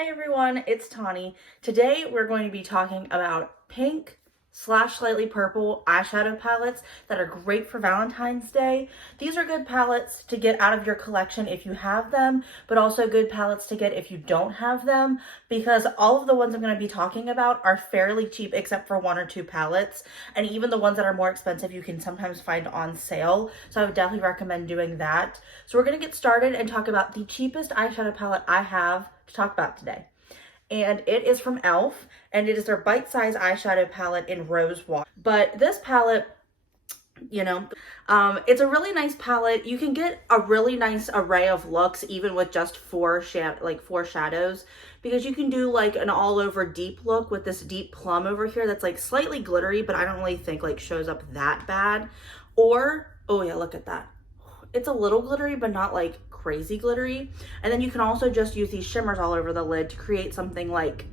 Hi everyone, it's Tani. Today we're going to be talking about pink slash slightly purple eyeshadow palettes that are great for Valentine's Day. These are good palettes to get out of your collection if you have them, but also good palettes to get if you don't have them, because all of the ones I'm going to be talking about are fairly cheap except for one or two palettes, and even the ones that are more expensive you can sometimes find on sale, so I would definitely recommend doing that. So we're going to get started and talk about the cheapest eyeshadow palette I have to talk about today. And it is from e.l.f. and it is their bite-size eyeshadow palette in Rose Water. But this palette, it's a really nice palette. You can get a really nice array of looks even with just four shadows, because you can do like an all-over deep look with this deep plum over here that's like slightly glittery, but I don't really think like shows up that bad. Or, oh yeah, look at that. It's a little glittery, but not like crazy glittery. And then you can also just use these shimmers all over the lid to create something like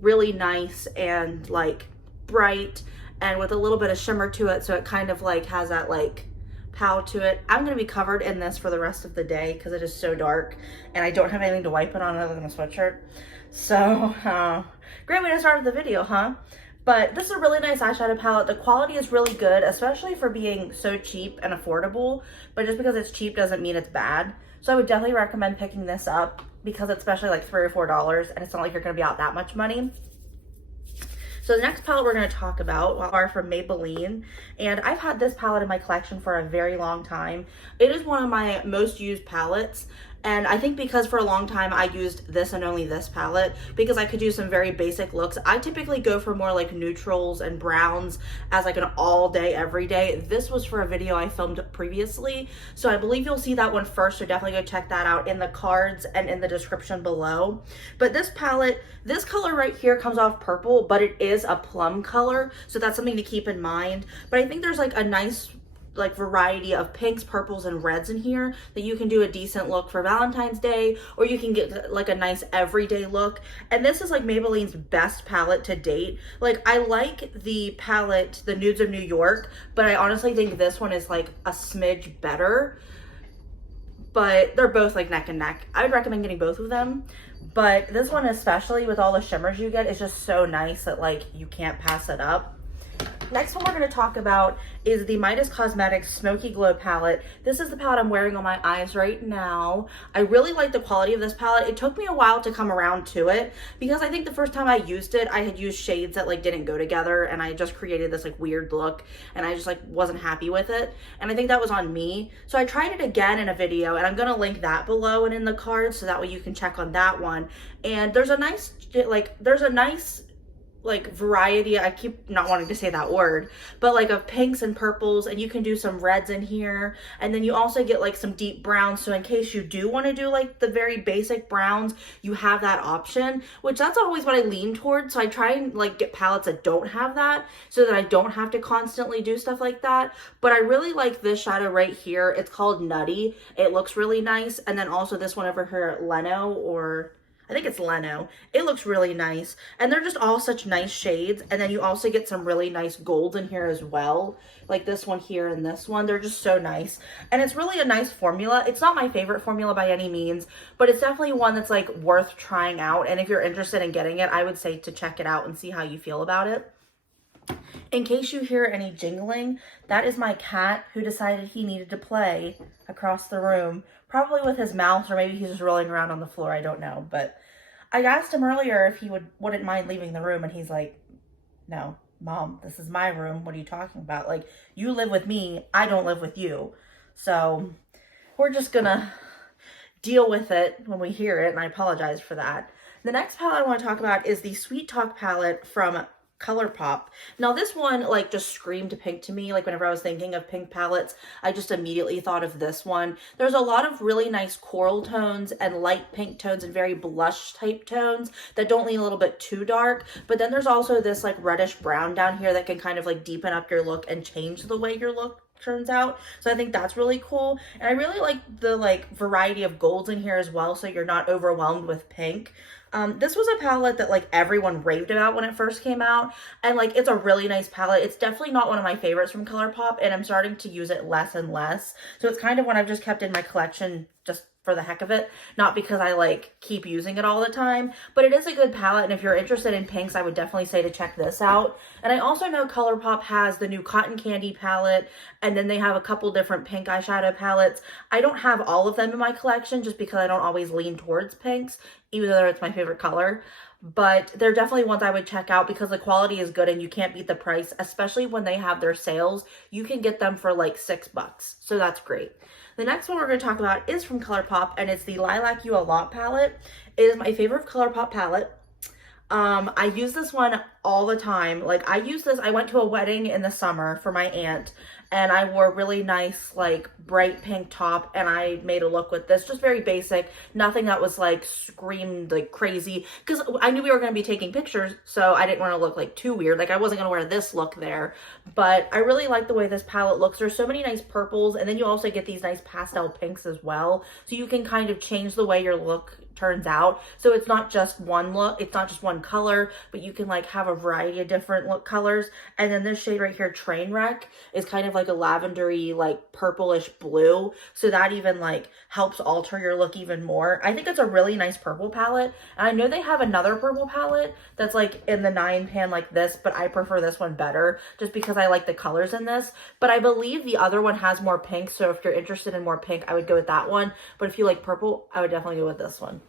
really nice and like bright and with a little bit of shimmer to it, so it kind of like has that like pow to it. I'm going to be covered in this for the rest of the day because it is so dark and I don't have anything to wipe it on other than a sweatshirt. So great way to start the video, huh? But this is a really nice eyeshadow palette. The quality is really good, especially for being so cheap and affordable. But just because it's cheap doesn't mean it's bad. So I would definitely recommend picking this up because it's especially like $3 or $4 and it's not like you're going to be out that much money. So the next palette we're going to talk about are from Maybelline, and I've had this palette in my collection for a very long time. It is one of my most used palettes, and I think because for a long time I used this and only this palette because I could do some very basic looks. I typically go for more like neutrals and browns as like an all day, every day. This was for a video I filmed previously, so I believe you'll see that one first, so definitely go check that out in the cards and in the description below. But this palette, this color right here comes off purple, but it is a plum color, so that's something to keep in mind. But I think there's like a nice like variety of pinks, purples, and reds in here that you can do a decent look for Valentine's Day, or you can get like a nice everyday look. And this is like Maybelline's best palette to date. Like, I like the palette, the Nudes of New York, but I honestly think this one is like a smidge better. But they're both like neck and neck. I would recommend getting both of them. But this one, especially with all the shimmers you get, is just so nice that like you can't pass it up. Next one we're going to talk about is the Midas Cosmetics Smoky Glow palette. This is the palette I'm wearing on my eyes right now. I really like the quality of this palette. It took me a while to come around to it because I think the first time I used it, I had used shades that like didn't go together, and I just created this like weird look, and I just like wasn't happy with it. And I think that was on me. So I tried it again in a video, and I'm going to link that below and in the cards so that way you can check on that one. And there's a nice variety, I keep not wanting to say that word, but like of pinks and purples, and you can do some reds in here, and then you also get like some deep browns, so in case you do want to do like the very basic browns, you have that option, which that's always what I lean towards. So I try and like get palettes that don't have that so that I don't have to constantly do stuff like that. But I really like this shadow right here. It's called Nutty. It looks really nice. And then also this one over here, Leno, or I think it's Leno. It looks really nice. And they're just all such nice shades. And then you also get some really nice golds in here as well. Like this one here and this one. They're just so nice. And it's really a nice formula. It's not my favorite formula by any means, but it's definitely one that's like worth trying out. And if you're interested in getting it, I would say to check it out and see how you feel about it. In case you hear any jingling, that is my cat who decided he needed to play across the room, probably with his mouse, or maybe he's just rolling around on the floor, I don't know. But I asked him earlier if he wouldn't mind leaving the room, and he's like, no, Mom, this is my room. What are you talking about? Like, you live with me, I don't live with you. So we're just gonna deal with it when we hear it, and I apologize for that. The next palette I want to talk about is the Sweet Talk palette from ColourPop. Now this one like just screamed pink to me. Like whenever I was thinking of pink palettes, I just immediately thought of this one. There's a lot of really nice coral tones and light pink tones and very blush type tones that don't lean a little bit too dark. But then there's also this like reddish brown down here that can kind of like deepen up your look and change the way your look turns out. So I think that's really cool. And I really like the like variety of golds in here as well, so you're not overwhelmed with pink. This was a palette that like everyone raved about when it first came out, and like it's a really nice palette. It's definitely not one of my favorites from ColourPop, and I'm starting to use it less and less. So it's kind of one I've just kept in my collection just for the heck of it, not because I like keep using it all the time, but it is a good palette. And if you're interested in pinks, I would definitely say to check this out. And I also know ColourPop has the new Cotton Candy palette, and then they have a couple different pink eyeshadow palettes. I don't have all of them in my collection just because I don't always lean towards pinks, even though it's my favorite color. But they're definitely ones I would check out because the quality is good and you can't beat the price, especially when they have their sales. You can get them for like $6, so that's great. The next one we're going to talk about is from ColourPop, and it's the Lilac You a Lot palette. It is my favorite ColourPop palette. I use this one all the time. Like, I use this, I went to a wedding in the summer for my aunt, and I wore a really nice, like, bright pink top, and I made a look with this. Just very basic, nothing that was, like, screamed, like, crazy, because I knew we were going to be taking pictures, so I didn't want to look, like, too weird. Like, I wasn't going to wear this look there, but I really like the way this palette looks. There's so many nice purples, and then you also get these nice pastel pinks as well, so you can kind of change the way your look turns out. So it's not just one look, it's not just one color, but you can like have a variety of different look colors. And then this shade right here, Trainwreck, is kind of like a lavendery, like purplish blue. So that even like helps alter your look even more. I think it's a really nice purple palette. And I know they have another purple palette that's like in the 9-pan like this, but I prefer this one better just because I like the colors in this. But I believe the other one has more pink. So if you're interested in more pink, I would go with that one. But if you like purple, I would definitely go with this one.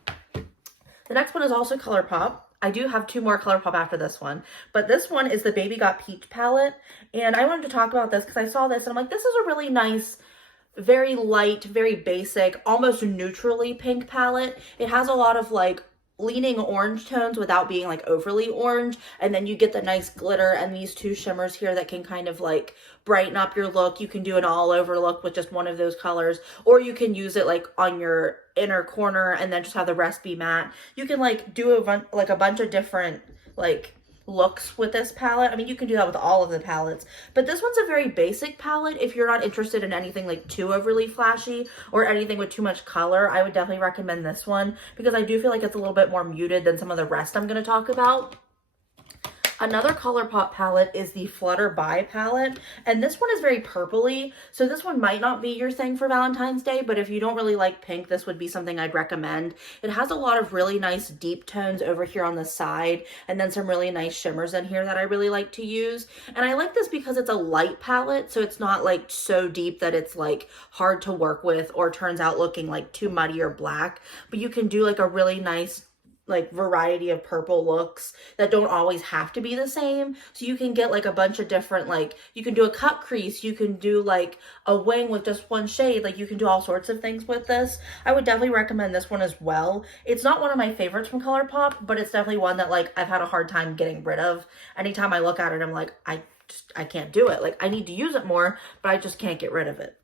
The next one is also ColourPop. I do have two more ColourPop after this one, but this one is the Baby Got Peach palette. And I wanted to talk about this because I saw this and I'm like, this is a really nice, very light, very basic, almost neutrally pink palette. It has a lot of like leaning orange tones without being like overly orange, and then you get the nice glitter and these two shimmers here that can kind of like brighten up your look. You can do an all over look with just one of those colors, or you can use it like on your inner corner and then just have the rest be matte. You can like do a bunch of different like looks with this palette. I mean, you can do that with all of the palettes, but this one's a very basic palette. If you're not interested in anything like too overly flashy or anything with too much color, I would definitely recommend this one because I do feel like it's a little bit more muted than some of the rest I'm going to talk about. Another ColourPop palette is the Flutter By palette, and this one is very purpley, so this one might not be your thing for Valentine's Day, but if you don't really like pink, this would be something I'd recommend. It has a lot of really nice deep tones over here on the side, and then some really nice shimmers in here that I really like to use. And I like this because it's a light palette, so it's not like so deep that it's like hard to work with or turns out looking like too muddy or black, but you can do like a really nice like variety of purple looks that don't always have to be the same. So you can get like a bunch of different, like you can do a cut crease, you can do like a wing with just one shade, like you can do all sorts of things with this. I would definitely recommend this one as well. It's not one of my favorites from ColourPop, but it's definitely one that like I've had a hard time getting rid of. Anytime I look at it, I'm like, I can't do it. Like I need to use it more, but I just can't get rid of it.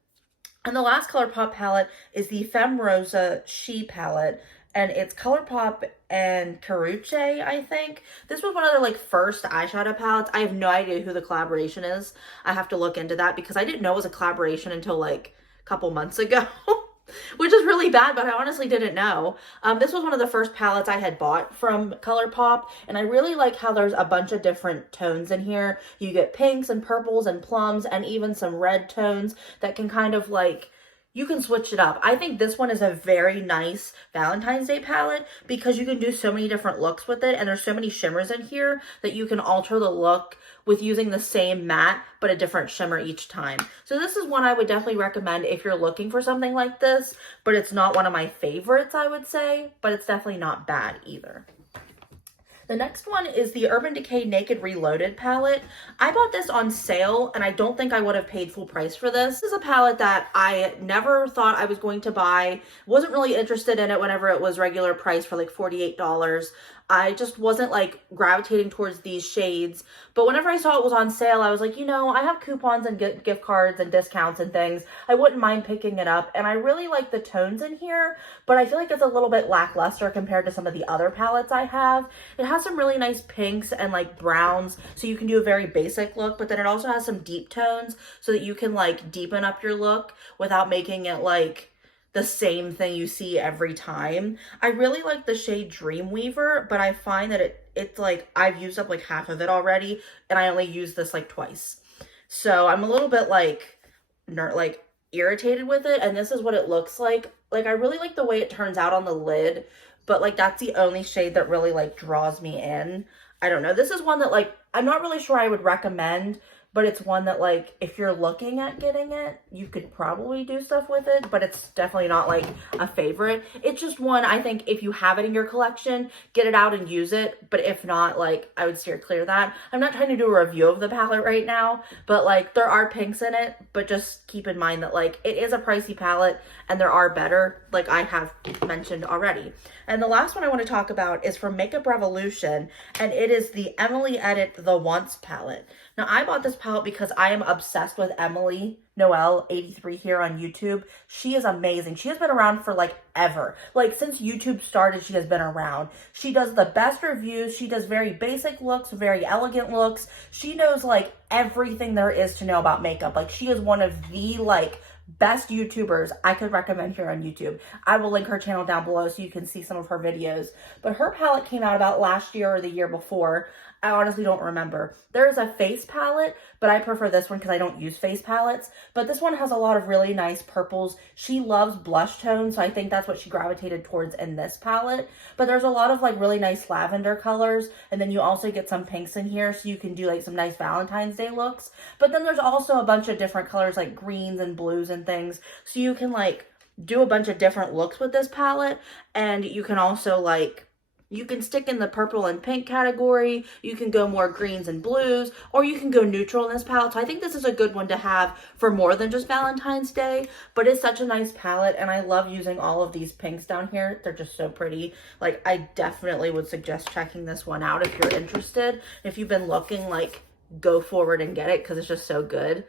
And the last ColourPop palette is the Femme Rosa She palette. And it's ColourPop and Carucci, I think. This was one of their like first eyeshadow palettes. I have no idea who the collaboration is. I have to look into that because I didn't know it was a collaboration until like a couple months ago, which is really bad, but I honestly didn't know. This was one of the first palettes I had bought from ColourPop, and I really like how there's a bunch of different tones in here. You get pinks and purples and plums and even some red tones that can kind of like, you can switch it up. I think this one is a very nice Valentine's Day palette because you can do so many different looks with it, and there's so many shimmers in here that you can alter the look with using the same matte but a different shimmer each time. So this is one I would definitely recommend if you're looking for something like this, but it's not one of my favorites, I would say, but it's definitely not bad either. The next one is the Urban Decay Naked Reloaded palette. I bought this on sale, and I don't think I would have paid full price for this. This is a palette that I never thought I was going to buy. Wasn't really interested in it whenever it was regular price for like $48. I just wasn't like gravitating towards these shades. But whenever I saw it was on sale, I was like, you know, I have coupons and gift cards and discounts and things. I wouldn't mind picking it up. And I really like the tones in here, but I feel like it's a little bit lackluster compared to some of the other palettes I have. It has some really nice pinks and like browns, so you can do a very basic look, but then it also has some deep tones so that you can like deepen up your look without making it like the same thing you see every time. I really like the shade Dreamweaver, but I find that it's like I've used up like half of it already, and I only used this like twice. So I'm a little bit like irritated with it, and this is what it looks like. Like, I really like the way it turns out on the lid, but like that's the only shade that really like draws me in. I don't know. This is one that like I'm not really sure I would recommend, but it's one that like if you're looking at getting it, you could probably do stuff with it, but it's definitely not like a favorite. It's just one I think if you have it in your collection, get it out and use it, but if not, like I would steer clear of that. I'm not trying to do a review of the palette right now, but like there are pinks in it, but just keep in mind that like it is a pricey palette and there are better, like I have mentioned already. And the last one I want to talk about is from Makeup Revolution, and it is the Emily Edit The Once palette. Now, I bought this palette because I am obsessed with Emily Noel 83 here on YouTube. She is amazing. She has been around for like ever. Like since YouTube started, she has been around. She does the best reviews. She does very basic looks, very elegant looks. She knows like everything there is to know about makeup. Like she is one of the like best YouTubers I could recommend here on YouTube. I will link her channel down below so you can see some of her videos. But her palette came out about last year or the year before. I honestly don't remember. There is a face palette, but I prefer this one because I don't use face palettes. But this one has a lot of really nice purples. She loves blush tones, so I think that's what she gravitated towards in this palette. But there's a lot of like really nice lavender colors, and then you also get some pinks in here, so you can do like some nice Valentine's Day looks. But then there's also a bunch of different colors like greens and blues and things, so you can like do a bunch of different looks with this palette. And you can also like you can stick in the purple and pink category, you can go more greens and blues, or you can go neutral in this palette. So I think this is a good one to have for more than just Valentine's Day, but it's such a nice palette, and I love using all of these pinks down here. They're just so pretty. Like, I definitely would suggest checking this one out if you're interested. If you've been looking, like, go forward and get it because it's just so good.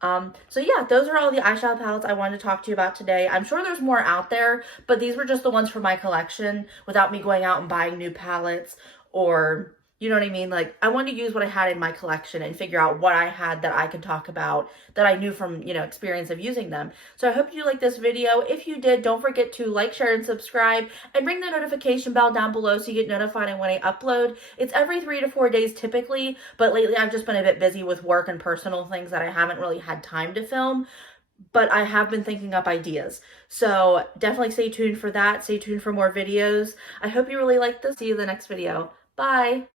So yeah, those are all the eyeshadow palettes I wanted to talk to you about today. I'm sure there's more out there, but these were just the ones from my collection without me going out and buying new palettes or, you know what I mean? Like, I wanted to use what I had in my collection and figure out what I had that I could talk about that I knew from, you know, experience of using them. So I hope you liked this video. If you did, don't forget to like, share, and subscribe, and ring the notification bell down below so you get notified when I upload. It's every 3 to 4 days typically, but lately I've just been a bit busy with work and personal things that I haven't really had time to film. But I have been thinking up ideas. So definitely stay tuned for that. Stay tuned for more videos. I hope you really liked this. See you in the next video. Bye.